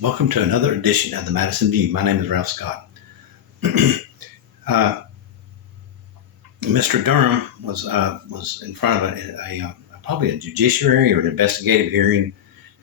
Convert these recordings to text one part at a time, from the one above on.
Welcome to another edition of the Madison View. My name is Ralph Scott. Mr. Durham was in front of probably a judiciary or an investigative hearing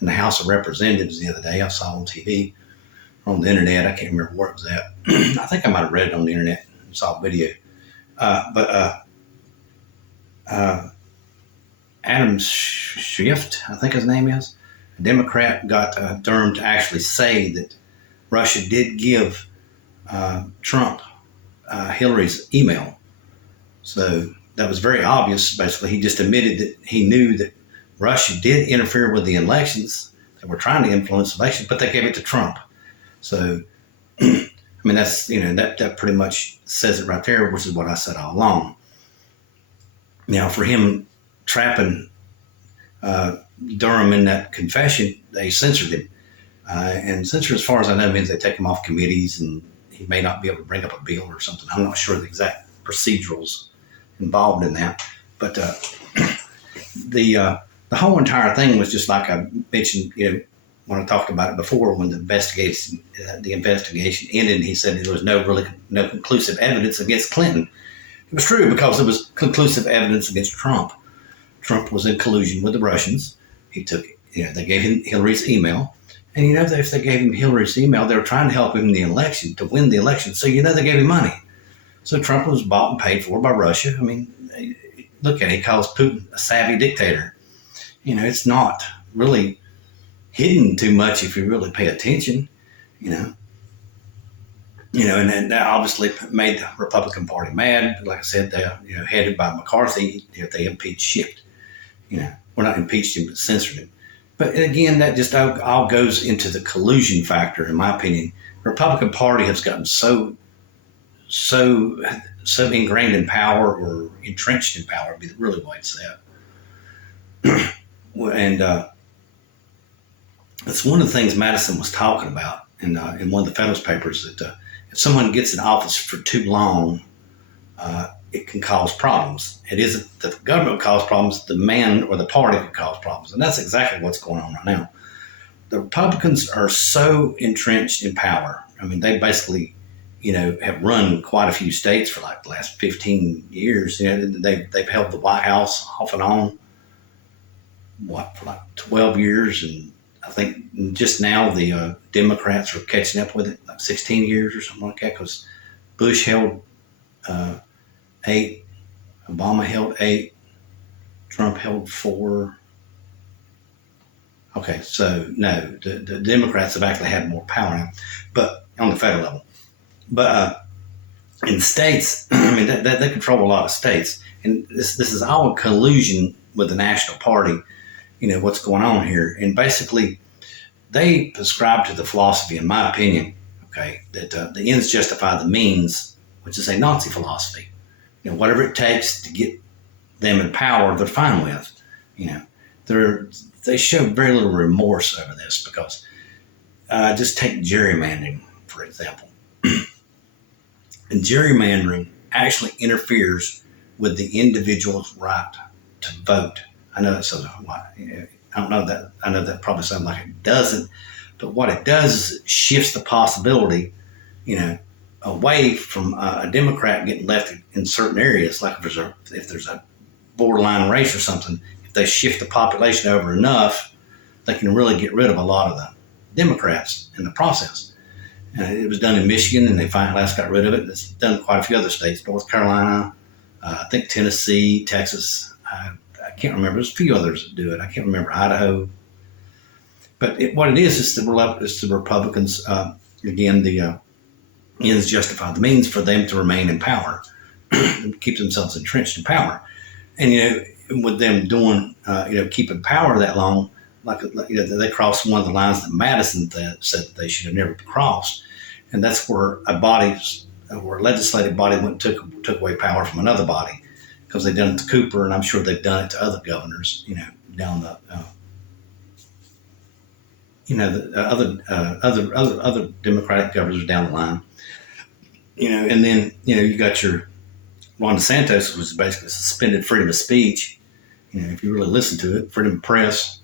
in the House of Representatives the other day. I saw on TV or on the internet. I can't remember where it was at. I think I might have read it on the internet and saw a video. Adam Schiff, I think his name is, a Democrat, got Durham to actually say that Russia did give Trump Hillary's email. So that was very obvious. Basically, he just admitted that he knew that Russia did interfere with the elections. They were trying to influence elections, but they gave it to Trump. So, I mean, that's, that pretty much says it right there, which is what I said all along. Now, for him trapping Durham in that confession, they censored him. And censor, as far as I know, means they take him off committees and he may not be able to bring up a bill or something. I'm not sure the exact procedurals involved in that. But the whole entire thing was just like I mentioned, when I talked about it before, when the investigation ended, and he said there was no conclusive evidence against Clinton. It was true because there was conclusive evidence against Trump. Trump was in collusion with the Russians. They gave him Hillary's email. And if they gave him Hillary's email, they were trying to help him in the election, to win the election. So, they gave him money. So Trump was bought and paid for by Russia. I mean, look at it. He calls Putin a savvy dictator. It's not really hidden too much if you really pay attention, and that obviously made the Republican Party mad. Like I said, they, headed by McCarthy, they impeached Schiff. Well, not impeached him, but censored him. But again, that just all goes into the collusion factor, in my opinion. The Republican Party has gotten so ingrained in power, or entrenched in power, would be really the way to say it. And it's one of the things Madison was talking about in one of the Federalist Papers, that if someone gets in office for too long, it can cause problems. It isn't that the government will cause problems, the man or the party can cause problems. And that's exactly what's going on right now. The Republicans are so entrenched in power. I mean, they basically, have run quite a few states for like the last 15 years. They've held the White House off and on, for like 12 years. And I think just now the Democrats are catching up with it, like 16 years or something like that, because Bush held 8, Obama held 8, Trump held 4. Okay, so no, the Democrats have actually had more power now, but on the federal level. But in states, I mean, they control a lot of states, and this is all a collusion with the national party. What's going on here, and basically, they prescribe to the philosophy, in my opinion, that the ends justify the means, which is a Nazi philosophy. Whatever it takes to get them in power, they're fine with. They show very little remorse over this, because just take gerrymandering, for example. And gerrymandering actually interferes with the individual's right to vote. I know that sounds I don't know that. I know that probably sounds like it doesn't, but what it does is it shifts the possibility, away from a Democrat getting left in certain areas. Like if there's a borderline race or something, if they shift the population over enough, they can really get rid of a lot of the Democrats in the process. It was done in Michigan, and they finally last got rid of it. It's done in quite a few other states, North Carolina, I think Tennessee, Texas. I can't remember. There's a few others that do it. I can't remember, Idaho. But what it is the Republicans, again, the ends justify the means for them to remain in power, and keep themselves entrenched in power. And, with them doing, keeping power that long, they crossed one of the lines that Madison said that they should have never crossed. And that's where a legislative body went and took away power from another body, because they've done it to Cooper, and I'm sure they've done it to other governors, down the, other Democratic governors down the line. And then, you got your Ron DeSantis, was basically suspended freedom of speech. If you really listen to it, freedom of press,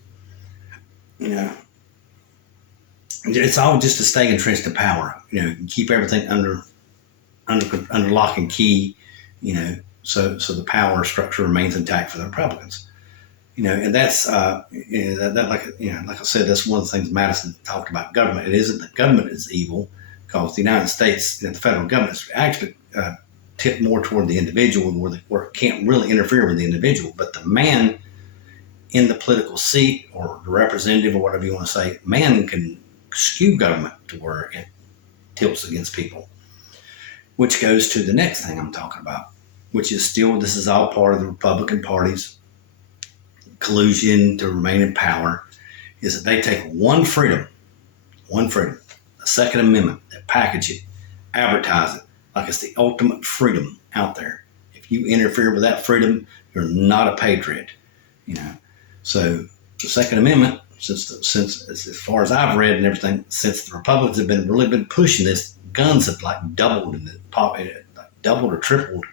It's all just to stay entrenched in power, keep everything under lock and key, so the power structure remains intact for the Republicans. And that's like I said, that's one of the things Madison talked about government. It isn't that government is evil, because the United States, the federal government is actually tipped more toward the individual, where it can't really interfere with the individual. But the man in the political seat, or the representative, or whatever you want to say, man can skew government to where it tilts against people, which goes to the next thing I'm talking about, which is still, this is all part of the Republican Party's collusion to remain in power, is that they take one freedom, the Second Amendment, they package it, advertise it like it's the ultimate freedom out there. If you interfere with that freedom, you're not a patriot. So the Second Amendment, since as far as I've read and everything, since the Republicans have really been pushing this, guns have doubled or tripled.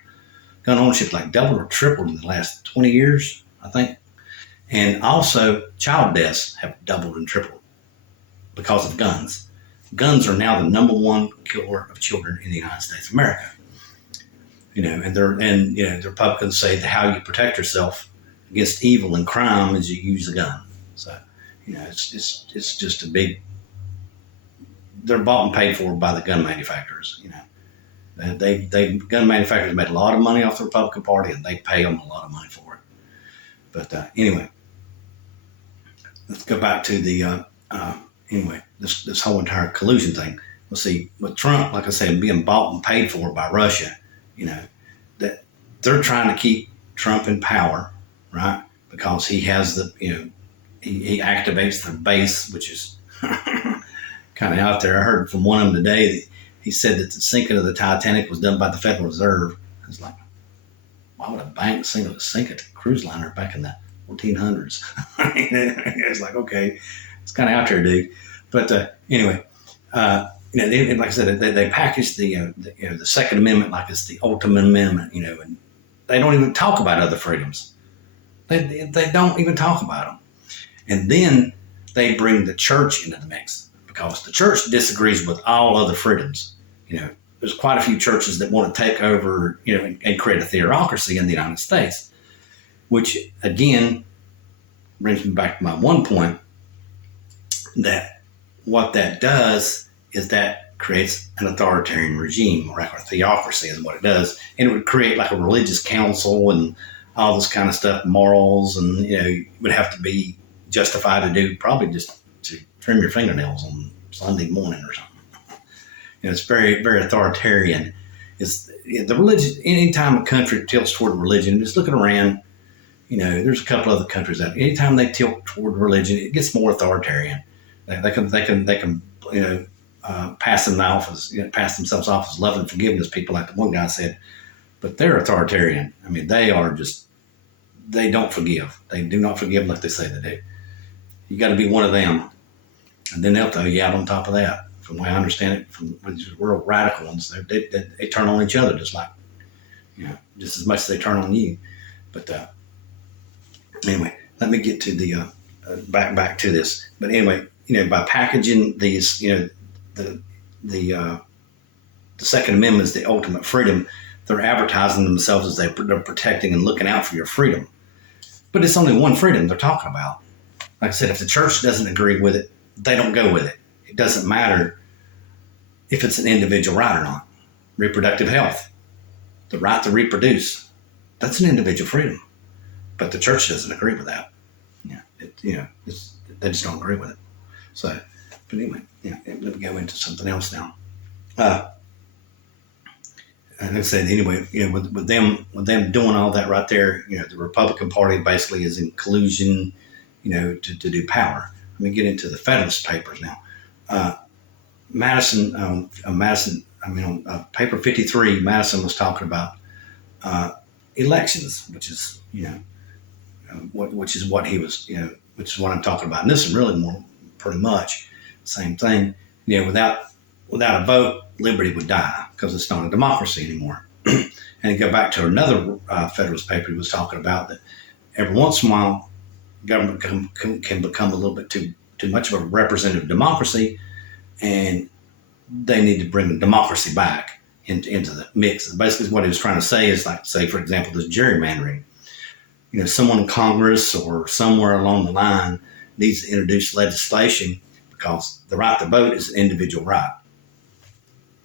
Gun ownership doubled or tripled in the last 20 years, I think. And also, child deaths have doubled and tripled because of guns. Guns are now the number one killer of children in the United States of America. And the Republicans say that how you protect yourself against evil and crime is you use a gun. So, it's just a big. They're bought and paid for by the gun manufacturers. Gun manufacturers made a lot of money off the Republican Party, and they pay them a lot of money for it. But anyway, let's go back to the this whole entire collusion thing. We'll see with Trump, like I said, being bought and paid for by Russia. That they're trying to keep Trump in power, right? Because he has he activates the base, which is kind of out there. I heard from one of them today that he said that the sinking of the Titanic was done by the Federal Reserve. I was like, why would a bank sink a cruise liner back in the 1400s? It's like, okay, it's kind of out there, dude. But anyway, like I said, they package the Second Amendment like it's the ultimate amendment, and they don't even talk about other freedoms. They don't even talk about them. And then they bring the church into the mix, because the church disagrees with all other freedoms. There's quite a few churches that want to take over, and create a theocracy in the United States, which again brings me back to my one point, that what that does is that creates an authoritarian regime, or a theocracy is what it does. And it would create like a religious council and all this kind of stuff, morals, and you would have to be justified to do, probably just to trim your fingernails on Sunday morning or something. It's very, very authoritarian. It's the religion. Anytime a country tilts toward religion, just looking around, there's a couple other countries that anytime they tilt toward religion, it gets more authoritarian. They can pass themselves off as love and forgiveness people, like the one guy said, but they're authoritarian. I mean, they don't forgive. They do not forgive like they say they do. You got to be one of them, and then they'll throw you out on top of that. From the way I understand it, from these real radical ones, they turn on each other just as much as they turn on you. But anyway, let me get to the back to this. But anyway, by packaging these, the Second Amendment is the ultimate freedom. They're advertising themselves as they're protecting and looking out for your freedom. But it's only one freedom they're talking about. Like I said, if the church doesn't agree with it, they don't go with it. It doesn't matter if it's an individual right or not. Reproductive health, the right to reproduce, that's an individual freedom. But the church doesn't agree with that. They just don't agree with it. So, but anyway, let me go into something else now. And like I said, anyway, with them doing all that right there, the Republican Party basically is in collusion, to do power. Let me get into the Federalist Papers now. Madison, on paper 53, Madison was talking about elections, which is what he was, which is what I'm talking about. And this is really more pretty much the same thing. Without a vote, liberty would die, because it's not a democracy anymore. And to go back to another Federalist paper, he was talking about that every once in a while, government can become a little bit too much of a representative democracy, and they need to bring democracy back into the mix. Basically, what he was trying to say is, like, say, for example, this gerrymandering. Someone in Congress or somewhere along the line needs to introduce legislation, because the right to vote is an individual right,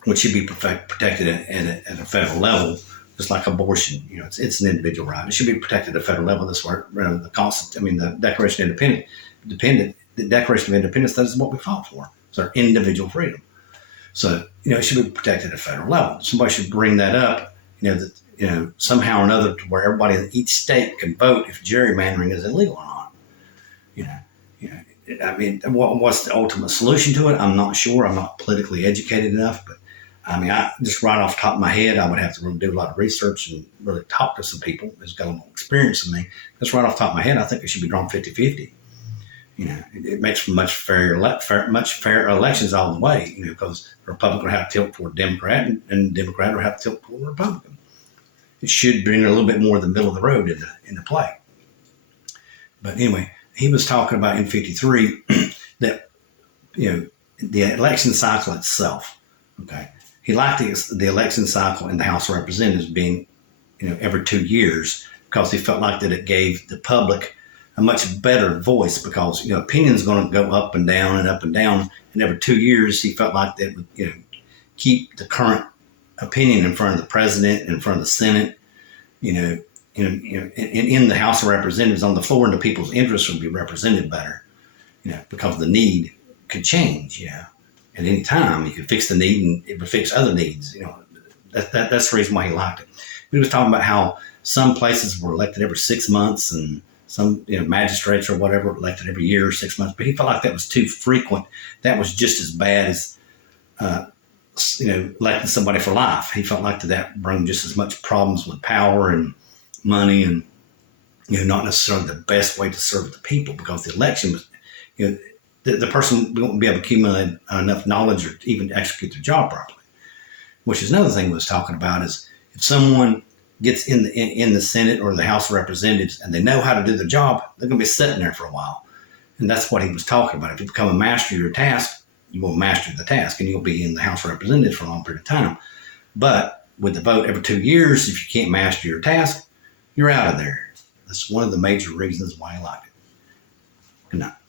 which should be protected at a federal level, just like abortion. It's an individual right. It should be protected at a federal level. That's where the Declaration of Independence, that is what we fought for. It's our individual freedom. So, it should be protected at a federal level. Somebody should bring that up, somehow or another, to where everybody in each state can vote if gerrymandering is illegal or not. What's the ultimate solution to it? I'm not sure. I'm not politically educated enough, but I just right off the top of my head, I would have to really do a lot of research and really talk to some people who's got a little more experience than me. Just right off the top of my head, I think it should be drawn 50-50. It makes for much fairer elections all the way, because the Republican will have to tilt toward Democrat, and the Democrat will have to tilt toward Republican. It should bring a little bit more of the middle of the road into play. But anyway, he was talking about in 53 that, the election cycle itself, okay? He liked the election cycle in the House of Representatives being, every 2 years, because he felt like that it gave the public a much better voice, because, opinion's going to go up and down and up and down. And every 2 years, he felt like that would, keep the current opinion in front of the president, in front of the Senate, in the House of Representatives on the floor, and the people's interests would be represented better, because the need could change, at any time. You could fix the need and it would fix other needs. That's the reason why he liked it. He was talking about how some places were elected every 6 months, and some magistrates or whatever elected every year or 6 months. But he felt like that was too frequent. That was just as bad as electing somebody for life. He felt like that brought just as much problems with power and money, and not necessarily the best way to serve the people, because the election was, the person won't be able to accumulate enough knowledge or even execute their job properly. Which is another thing we was talking about, is if someone gets in the Senate or the House of Representatives and they know how to do the job, they're going to be sitting there for a while. And that's what he was talking about. If you become a master of your task, you will master the task, and you'll be in the House of Representatives for a long period of time. But with the vote every 2 years, if you can't master your task, you're out of there. That's one of the major reasons why I like it. Good night.